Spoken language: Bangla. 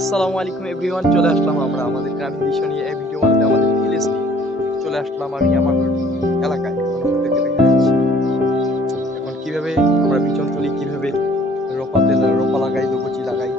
আসসালামু আলাইকুম এভরিওয়ান, চলে আসলাম আমরা আমাদের গ্রামীণ দৃশ্য নিয়ে এই ভিডিও বানাতে আমাদের ভিলেজ নিয়ে চলে আসলাম আমি আমার এলাকায়। এখন আপনাদেরকে দেখা যাচ্ছে এখন কিভাবে আমরা বিচন তুলি, কিভাবে রোপা লাগাই, দোকচি লাগাই,